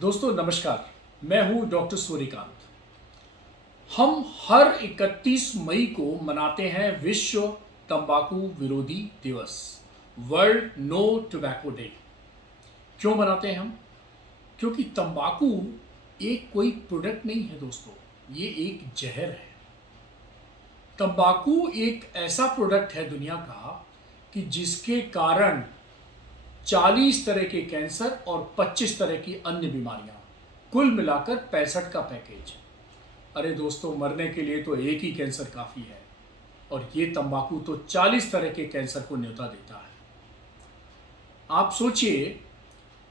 दोस्तों नमस्कार। मैं हूं डॉक्टर सूर्यकांत। हम हर 31 मई को मनाते हैं विश्व तंबाकू विरोधी दिवस, वर्ल्ड नो टोबैको डे। क्यों मनाते हैं हम? क्योंकि तंबाकू एक कोई प्रोडक्ट नहीं है दोस्तों, ये एक जहर है। तंबाकू एक ऐसा प्रोडक्ट है दुनिया का कि जिसके कारण 40 तरह के कैंसर और 25 तरह की अन्य बीमारियां, कुल मिलाकर 65 का पैकेज। अरे दोस्तों, मरने के लिए तो एक ही कैंसर काफ़ी है, और ये तंबाकू तो 40 तरह के कैंसर को न्योता देता है। आप सोचिए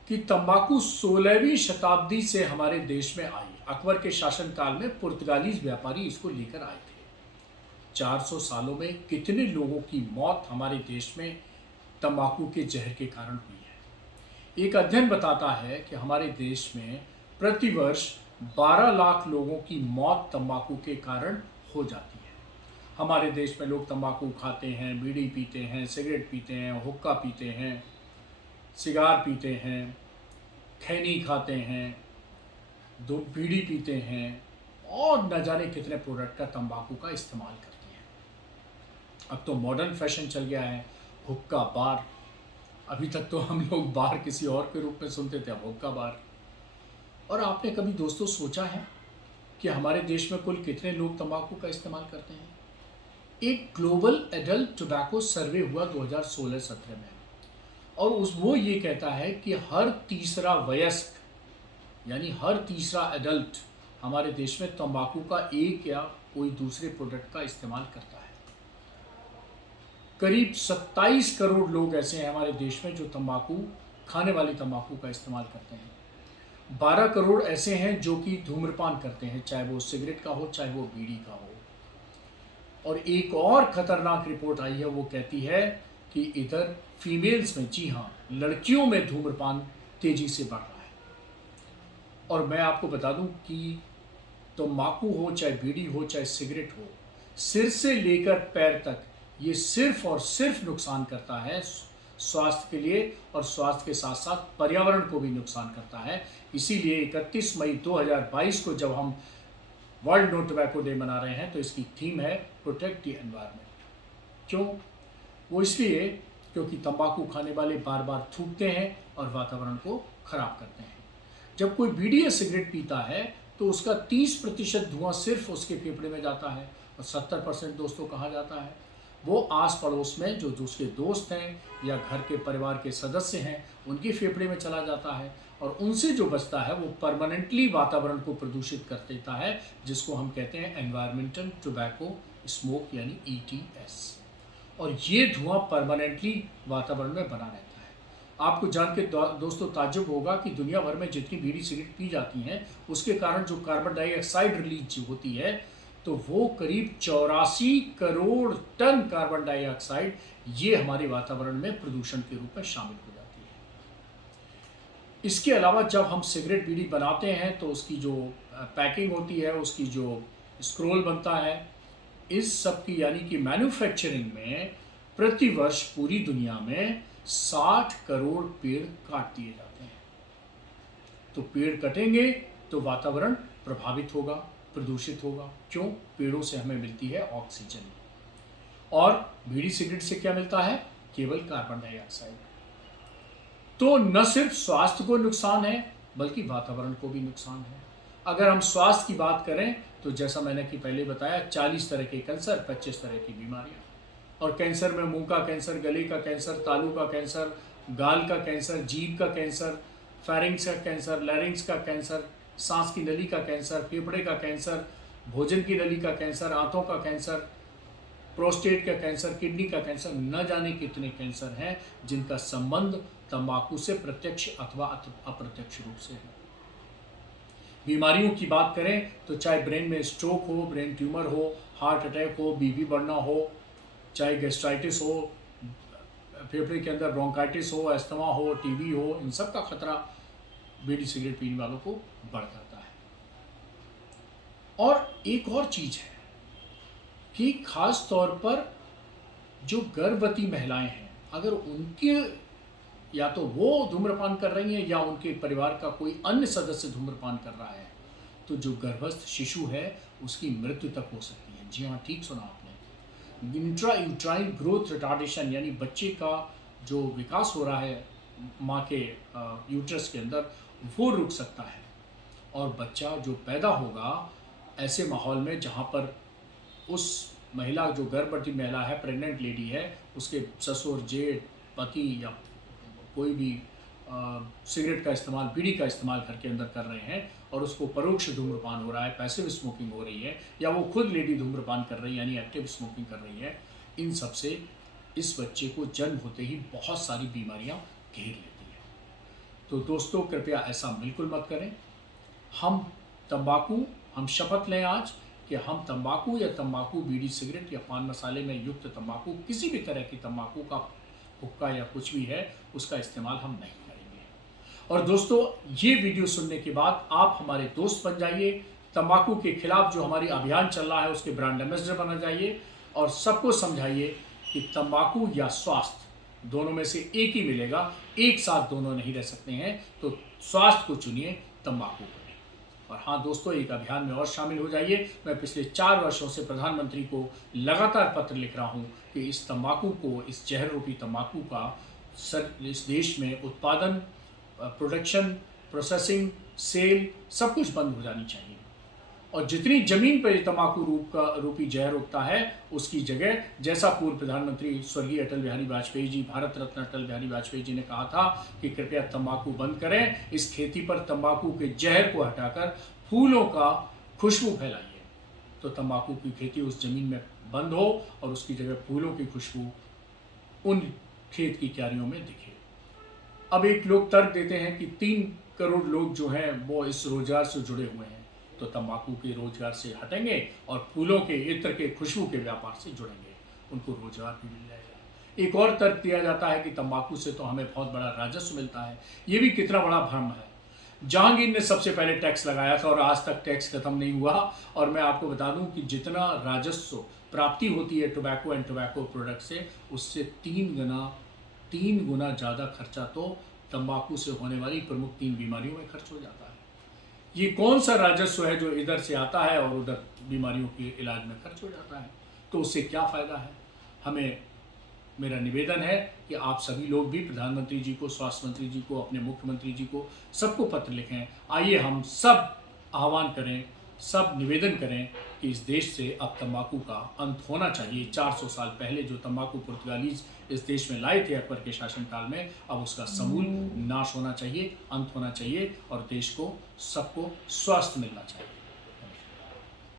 कि तंबाकू 16वीं शताब्दी से हमारे देश में आई। अकबर के शासनकाल में पुर्तगालीज व्यापारी इसको लेकर आए थे। 400 सालों में कितने लोगों की मौत हमारे देश में तंबाकू के जहर के कारण हुई है। एक अध्ययन बताता है कि हमारे देश में प्रतिवर्ष 12 लाख लोगों की मौत तंबाकू के कारण हो जाती है। हमारे देश में लोग तंबाकू खाते हैं, बीड़ी पीते हैं, सिगरेट पीते हैं, हुक्का पीते हैं, सिगार पीते हैं, खैनी खाते हैं, दो बीड़ी पीते हैं, और न जाने कितने प्रोडक्ट का तंबाकू का इस्तेमाल करते हैं। अब तो मॉडर्न फैशन चल गया है, हुक्का बार। अभी तक तो हम लोग बार किसी और के रूप में सुनते थे, अब हुक्का बार। और आपने कभी दोस्तों सोचा है कि हमारे देश में कुल कितने लोग तंबाकू का इस्तेमाल करते हैं? एक ग्लोबल एडल्ट टोबैको सर्वे हुआ 2016-17 में, और वो ये कहता है कि हर तीसरा वयस्क, यानी हर तीसरा एडल्ट हमारे देश में तंबाकू का एक या कोई दूसरे प्रोडक्ट का इस्तेमाल करता है। करीब 27 करोड़ लोग ऐसे हैं हमारे देश में जो तंबाकू, खाने वाली तंबाकू का इस्तेमाल करते हैं। 12 करोड़ ऐसे हैं जो कि धूम्रपान करते हैं, चाहे वो सिगरेट का हो चाहे वो बीड़ी का हो। और एक और खतरनाक रिपोर्ट आई है, वो कहती है कि इधर फीमेल्स में, जी हाँ, लड़कियों में धूम्रपान तेजी से बढ़ रहा है। और मैं आपको बता दूं कि तंबाकू हो चाहे बीड़ी हो चाहे सिगरेट हो, सिर से लेकर पैर तक ये सिर्फ और सिर्फ नुकसान करता है स्वास्थ्य के लिए, और स्वास्थ्य के साथ साथ पर्यावरण को भी नुकसान करता है। इसीलिए 31 मई 2022 को जब हम वर्ल्ड नो टोबैको डे मना रहे हैं तो इसकी थीम है प्रोटेक्ट द एनवायरनमेंट। क्यों? वो इसलिए क्योंकि तंबाकू खाने वाले बार बार थूकते हैं और वातावरण को खराब करते हैं। जब कोई बीड़ी या सिगरेट पीता है तो उसका 30% धुआं सिर्फ उसके फेफड़े में जाता है, और 70% दोस्तों कहा जाता है वो आस पड़ोस में जो उसके दोस्त हैं या घर के परिवार के सदस्य हैं उनके फेफड़े में चला जाता है, और उनसे जो बचता है वो परमानेंटली वातावरण को प्रदूषित कर देता है, जिसको हम कहते हैं एनवायरमेंटल टोबैको स्मोक, यानी ETS। और ये धुआं परमानेंटली वातावरण में बना रहता है। आपको जान के दोस्तों ताज्जुब होगा कि दुनिया भर में जितनी बीड़ी सिगरेट पी जाती हैं उसके कारण जो कार्बन डाइऑक्साइड रिलीज होती है, तो वो करीब 84 करोड़ टन कार्बन डाइऑक्साइड ये हमारे वातावरण में प्रदूषण के रूप में शामिल हो जाती है। इसके अलावा जब हम सिगरेट बीड़ी बनाते हैं तो उसकी जो पैकिंग होती है, उसकी जो स्क्रोल बनता है, इस सब की यानी कि मैन्युफैक्चरिंग में प्रतिवर्ष पूरी दुनिया में 60 करोड़ पेड़ काट दिए जाते हैं। तो पेड़ कटेंगे तो वातावरण प्रभावित होगा, प्रदूषित होगा। क्यों? पेड़ों से हमें मिलती है ऑक्सीजन, और बीड़ी सिगरेट से क्या मिलता है? केवल कार्बन डाइऑक्साइड। तो न सिर्फ स्वास्थ्य को नुकसान है बल्कि वातावरण को भी नुकसान है। अगर हम स्वास्थ्य की बात करें तो जैसा मैंने कि पहले बताया, 40 तरह के कैंसर, 25 तरह की बीमारियां। और कैंसर में मुंह का कैंसर, गले का कैंसर, तालू का कैंसर, गाल का कैंसर, जीभ का कैंसर, फेरिंग्स का कैंसर, लैरिंग्स का कैंसर, सांस की नली का कैंसर, फेफड़े का कैंसर, भोजन की नली का कैंसर, आंतों का कैंसर, प्रोस्टेट का कैंसर, किडनी का कैंसर, न जाने कितने कैंसर हैं जिनका संबंध तंबाकू से प्रत्यक्ष अथवा अप्रत्यक्ष रूप से है। बीमारियों की बात करें तो चाहे ब्रेन में स्ट्रोक हो, ब्रेन ट्यूमर हो, हार्ट अटैक हो, बीपी बढ़ना हो, चाहे गैस्ट्राइटिस हो, फेफड़े के अंदर ब्रोंकाइटिस हो, अस्थमा हो, टीबी हो, इन सब का खतरा बीड़ी सिगरेट पीने वालों को बढ़ जाता है। और एक और चीज है कि खास तौर पर जो गर्भवती महिलाएं हैं, अगर उनके या तो वो धूम्रपान कर रही हैं या उनके परिवार का कोई अन्य सदस्य धूम्रपान कर रहा है, तो जो गर्भस्थ शिशु है उसकी मृत्यु तक हो सकती है। जी हाँ, ठीक सुना आपने। इंट्रा यूट्राइन ग्रोथ रिटार्डेशन यानी बच्चे का जो विकास हो रहा है माँ के यूट्रस के अंदर, वो रुक सकता है और बच्चा जो पैदा होगा ऐसे माहौल में जहाँ पर उस महिला, जो गर्भवती महिला है, प्रेग्नेंट लेडी है, उसके ससुर, जेठ, पति या कोई भी सिगरेट का इस्तेमाल, बीड़ी का इस्तेमाल घर के अंदर कर रहे हैं और उसको परोक्ष धूम्रपान हो रहा है, पैसिव स्मोकिंग हो रही है, या वो खुद लेडी धूम्रपान कर रही है यानी एक्टिव स्मोकिंग कर रही है, इन सब से इस बच्चे को जन्म होते ही बहुत सारी बीमारियां घेर लेती हैं। तो दोस्तों, कृपया ऐसा बिल्कुल मत करें। हम शपथ लें आज कि हम तंबाकू या तंबाकू, बीड़ी, सिगरेट या पान मसाले में युक्त तंबाकू, किसी भी तरह की तंबाकू का हुक्का या कुछ भी है, उसका इस्तेमाल हम नहीं करेंगे। और दोस्तों, ये वीडियो सुनने के बाद आप हमारे दोस्त बन जाइए, तंबाकू के खिलाफ जो हमारी अभियान चल रहा है उसके ब्रांड एम्बेसडर बन जाइए और सबको समझाइए कि तंबाकू या स्वास्थ्य दोनों में से एक ही मिलेगा, एक साथ दोनों नहीं रह सकते हैं। तो स्वास्थ्य को चुनिए, तंबाकू को नहीं। और हाँ दोस्तों, एक अभियान में और शामिल हो जाइए। मैं पिछले 4 वर्षों से प्रधानमंत्री को लगातार पत्र लिख रहा हूँ कि इस तंबाकू को, इस जहर रूपी तंबाकू का इस देश में उत्पादन, प्रोडक्शन, प्रोसेसिंग, सेल सब कुछ बंद हो जानी चाहिए। और जितनी जमीन पर तंबाकू रूपी जहर उगता है, उसकी जगह, जैसा पूर्व प्रधानमंत्री स्वर्गीय अटल बिहारी वाजपेयी जी, भारत रत्न अटल बिहारी वाजपेयी जी ने कहा था कि कृपया तंबाकू बंद करें, इस खेती पर तंबाकू के जहर को हटाकर फूलों का खुशबू फैलाइए, तो तंबाकू की खेती उस जमीन में बंद हो और उसकी जगह फूलों की खुशबू उन खेत की क्यारियों में दिखे। अब एक लोग तर्क देते हैं कि 3 करोड़ लोग जो हैं वो इस रोजगार से जुड़े हुए हैं, तो तंबाकू के रोजगार से हटेंगे और फूलों के, इत्र के, खुशबू के व्यापार से जुड़ेंगे, उनको रोजगार भी मिल जाएगा। एक और तर्क दिया जाता है कि तंबाकू से तो हमें बहुत बड़ा राजस्व मिलता है। ये भी कितना बड़ा भ्रम है। जहांगीर ने सबसे पहले टैक्स लगाया था और आज तक टैक्स खत्म नहीं हुआ। और मैं आपको बता दूं कि जितना राजस्व प्राप्ति होती है टोबैको एंड टोबैको प्रोडक्ट से, उससे 3 गुना ज़्यादा खर्चा तो तंबाकू से होने वाली प्रमुख 3 बीमारियों में खर्च हो जाता है। ये कौन सा राजस्व है जो इधर से आता है और उधर बीमारियों के इलाज में खर्च हो जाता है? तो उससे क्या फ़ायदा है? मेरा निवेदन है कि आप सभी लोग भी प्रधानमंत्री जी को, स्वास्थ्य मंत्री जी को, अपने मुख्यमंत्री जी को, सबको पत्र लिखें। आइए हम सब आह्वान करें, सब निवेदन करें कि इस देश से अब तंबाकू का अंत होना चाहिए। 400 साल पहले जो तंबाकू पुर्तगालीज इस देश में लाए थे अकबर के शासनकाल में, अब उसका समूल नाश होना चाहिए, अंत होना चाहिए और देश को, सबको स्वस्थ मिलना चाहिए।